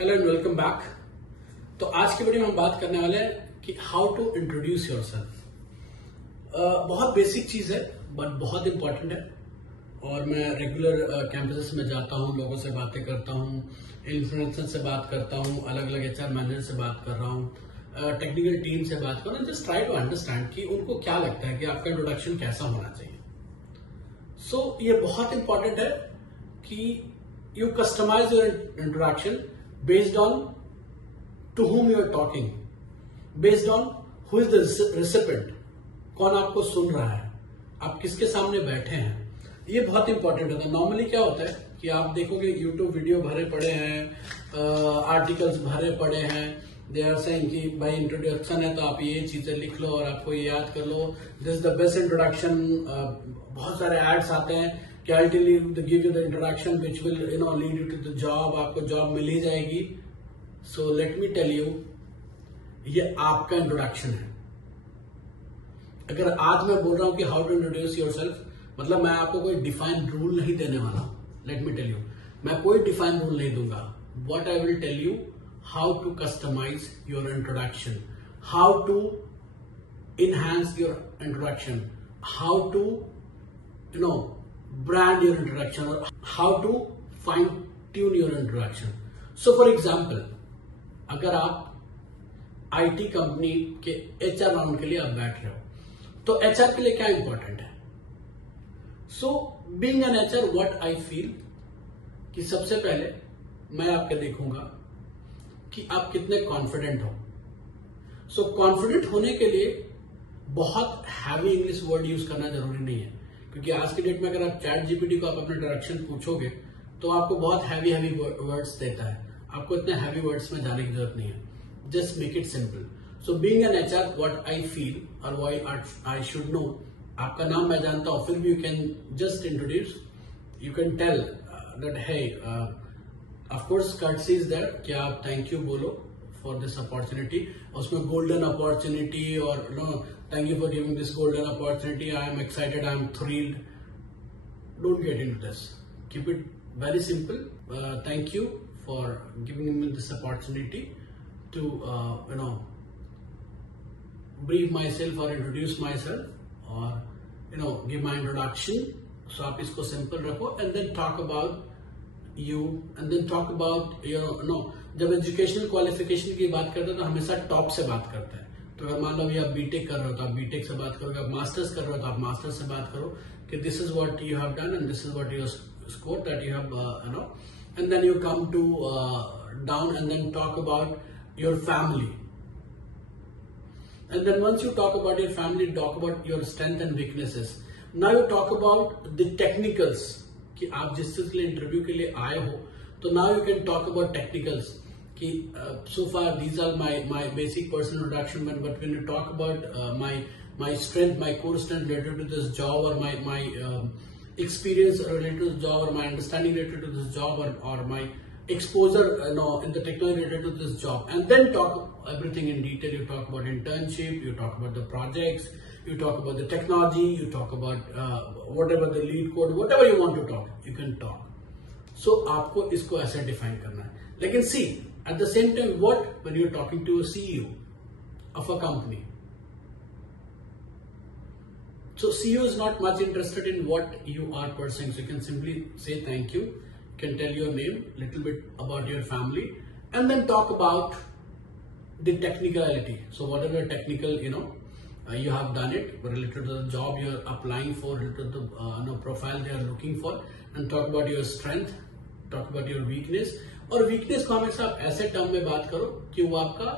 Hello and welcome back. तो आज की वीडियो में हम बात करने वाले हैं कि हाउ टू इंट्रोड्यूस योरसेल्फ। बहुत बेसिक चीज है बट बहुत इंपॉर्टेंट है। और मैं रेगुलर कैंपसेस में जाता हूँ, लोगों से बातें करता हूँ, इन्फ्लुएंसर से बात करता हूँ, अलग अलग एचआर मैनेजर से बात कर रहा हूँ, टेक्निकल टीम से बात कर रहा हूँ। जस्ट ट्राई टू अंडरस्टैंड कि उनको क्या लगता है कि आपका इंट्रोडक्शन कैसा होना चाहिए। सो ये बहुत इंपॉर्टेंट है कि you customize your introduction based on to whom you are talking, based on who is the recipient, कौन आपको सुन रहा है, आप किसके सामने बैठे हैं, ये बहुत इंपॉर्टेंट होता है। नॉर्मली क्या होता है कि आप देखोगे यूट्यूब वीडियो भरे पड़े हैं, आर्टिकल्स भरे पड़े हैं, दे आर सेइंग कि भाई इंट्रोडक्शन है तो आप ये चीजें लिख लो और आपको ये याद कर लो, this is the best introduction. बहुत सारे एड्स आते हैं कि I'll tell you to give you the introduction which will lead you to the job, आपको जॉब मिल ही जाएगी। So let me tell you, ये आपका इंट्रोडक्शन है। अगर आज मैं बोल रहा हूं कि हाउ टू इंट्रोड्यूस योरसेल्फ, मतलब मैं आपको कोई डिफाइन रूल नहीं देने वाला। लेट मी टेल यू, मैं कोई डिफाइन रूल नहीं दूंगा। What I will tell you, how to customize your introduction, how to enhance your introduction, how to brand your introduction, or how to fine tune your introduction. So for example, अगर आप IT company के HR round के लिए आप बैठ रहे हो तो एचआर के लिए क्या इंपॉर्टेंट है? सो being an HR, what I feel कि सबसे पहले मैं आपके देखूंगा कि आप कितने कॉन्फिडेंट हो। सो कॉन्फिडेंट होने के लिए बहुत हैवी इंग्लिश वर्ड यूज करना जरूरी नहीं है, क्योंकि आज की डेट में अगर आप चैट जीपीटी को आप अपना डायरेक्शन पूछोगे तो आपको बहुत हैवी वर्ड्स देता है। आपको इतने हैवी वर्ड्स में जाने की जरूरत नहीं है। Just make it simple. So being an HR, what I feel और व्हाई आई शुड नो, आपका नाम मैं जानता हूं, फिर भी you can just introduce, you can tell that hey of course courtesy is there, कि आप थैंक यू बोलो फॉर दिस अपॉर्चुनिटी। उसमें गोल्डन अपॉर्चुनिटी और thank you for giving this golden opportunity, I am excited, I am thrilled. Don't get into this. Keep it very simple. Thank you for giving me this opportunity to brief myself or introduce myself or give my introduction. So आप इसको simple रखो and then talk about you and then talk about जब educational qualification की बात करते हैं तो हमेशा टॉप से बात करते हैं। तो अगर मान लो अभी आप बीटेक कर रहे हो तो आप बीटेक से बात करोगे, आप मास्टर्स कर रहे हो तो आप मास्टर्स से बात करो कि this is what you have done and this is what your score that you have and then you come to down and then talk about your family and then once you talk about your family, talk about your strength and weaknesses. Now you talk about the technicals, कि आप जिस चीज के लिए interview के लिए आए हो तो now you can talk about technicals कि so far these are my basic personal introduction, but when you talk about my strength, my core strength related to this job, or my experience related to this job, or my understanding related to this job, or my exposure in the technology related to this job, and then talk everything in detail. You talk about internship, you talk about the projects, you talk about the technology, you talk about whatever the lead code, whatever you want to talk, you can talk. So आपको इसको ऐसे define करना है। लेकिन see, at the same time, what when you're talking to a CEO of a company, so CEO is not much interested in what you are pursuing, so you can simply say thank you, you can tell your name, little bit about your family, and then talk about the technicality. So whatever technical you have done it related to the job you're applying for, related to the profile they are looking for, and talk about your strength, talk about your weakness. और weakness को हमेशा आप ऐसे term में बात करो कि वो आपका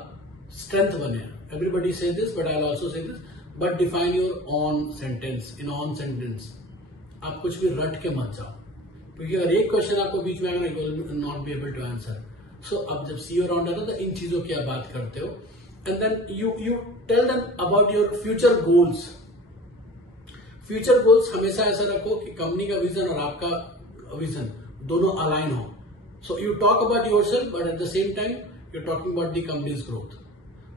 स्ट्रेंथ बने। एवरीबडी से this but I also say this, but define your on sentence. In on sentence आप कुछ भी रट के मत जाओ, क्योंकि अगर एक क्वेश्चन आपको बीच में आएगा, you will not be able to answer. So अब जब सीईओ राउंड आता है तो इन चीजों की आप बात करते हो and then you tell them about your future goals. Future goals हमेशा ऐसा रखो कि कंपनी का विजन और आपका विजन दोनों अलाइन हो। So you talk about yourself, but at the same time you're talking about the company's growth.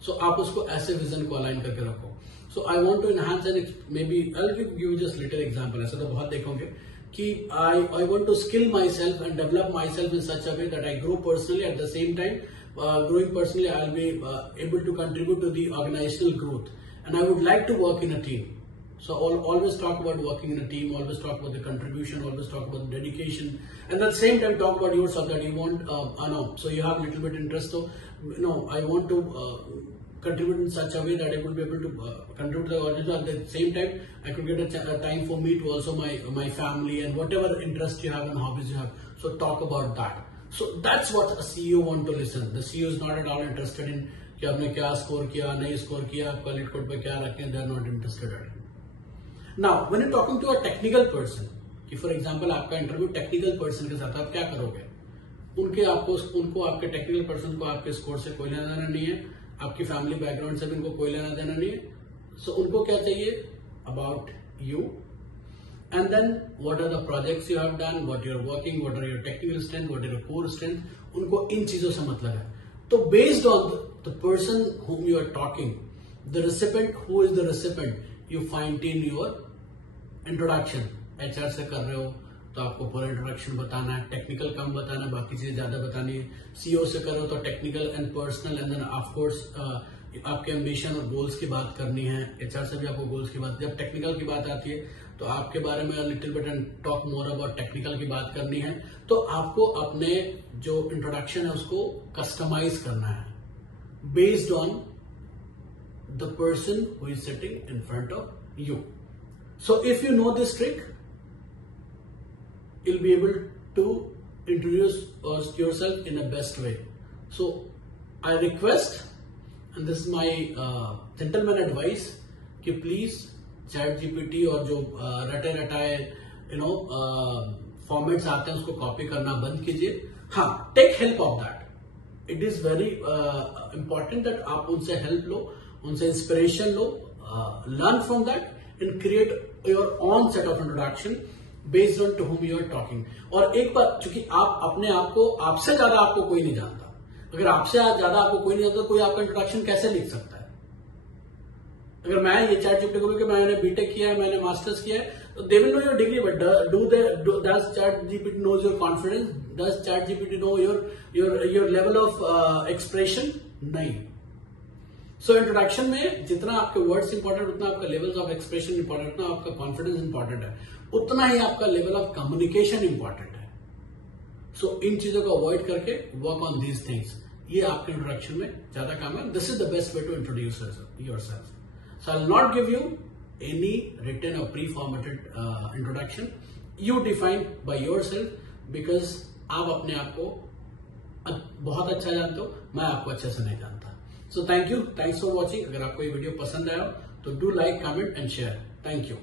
So आप उसको ऐसे विजन को अलाइन करके रखो। So I want to enhance and maybe I'll give you just little example. ऐसा तो बहुत देखोगे कि I want to skill myself and develop myself in such a way that I grow personally. At the same time, growing personally, I'll be able to contribute to the organizational growth. And I would like to work in a team. So always talk about working in a team, always talk about the contribution, always talk about the dedication, and at the same time talk about yourself that you want, so you have a little bit interest, so I want to contribute in such a way that I could be able to contribute to the organization. At the same time, I could get a time for me to also my family and whatever interest you have and hobbies you have. So talk about that. So that's what a CEO want to listen. The CEO is not at all interested in कि आपने क्या score किया, नहीं score किया, आपका leet code पे क्या रखें. They are not interested at it. Now, when you're talking to a technical person, कि फॉर एग्जाम्पल आपका इंटरव्यू टेक्निकल पर्सन के साथ, आप क्या करोगे? उनको आपके टेक्निकल पर्सन को आपके स्कोर से कोई लेना देना नहीं है, आपकी फैमिली बैकग्राउंड से भी उनको कोई लेना देना नहीं है. सो उनको क्या चाहिए? About you, and then what are the projects you have done, what you are working, what are your technical strength, what are your core strength. उनको इन चीजों से मतलब है. तो based on the person whom you are talking, the recipient, who is the recipient, you fine tune your introduction. HR से कर रहे हो तो आपको पूरा इंट्रोडक्शन बताना है, टेक्निकल कम बताना है, बाकी चीजें ज्यादा बतानी है. सीईओ से कर रहे हो तो technical and personal, and then of course आपके एम्बिशन और गोल्स की बात करनी है. एचआर से भी आपको गोल्स की बात, जब टेक्निकल की बात आती है तो आपके बारे में little bit and talk more about technical की बात करनी है. तो आपको अपने जो इंट्रोडक्शन है उसको कस्टमाइज करना है based on the person who is sitting in front of you. So if you know this trick, you'll be able to introduce yourself in a best way. So I request, and this is my gentleman advice, कि please ChatGPT और जो रटाए formats आते हैं उसको copy करना बंद कीजिए. हाँ, take help of that. It is very important that आप उनसे हेल्प लो, उनसे इंस्पिरेशन लो, learn from that and create your own set of introduction based on to whom you are talking. और एक बात, चूंकि आप अपने आप को, आपसे ज्यादा आपको कोई नहीं जानता. अगर आपसे ज्यादा आपको कोई नहीं जानता तो कोई आपका इंट्रोडक्शन कैसे लिख सकता है? अगर मैं ये ChatGPT को कि मैंने बीटेक किया है, मैंने मास्टर्स किया है, तो they will know your degree, but does ChatGPT knows your confidence? Does ChatGPT know your level of expression? नहीं. सो इंट्रोडक्शन में जितना आपके वर्ड्स इंपॉर्टेंट, उतना आपका लेवल ऑफ एक्सप्रेशन इंपॉर्टेंट, उतना आपका कॉन्फिडेंस इंपॉर्टेंट है, उतना ही आपका लेवल ऑफ कम्युनिकेशन इंपॉर्टेंट है. सो इन चीजों को अवॉइड करके वर्क ऑन दीज थिंग्स. ये आपके इंट्रोडक्शन में ज्यादा काम है. This is the best way to introduce yourself. So I will not give you any written और pre formatted introduction. You define by yourself, because आप अपने आप को बहुत अच्छा जानते हो, मैं आपको अच्छे से नहीं जानता. So thank you. Thanks for watching. अगर आपको ये वीडियो पसंद आया तो do like, comment and share. Thank you.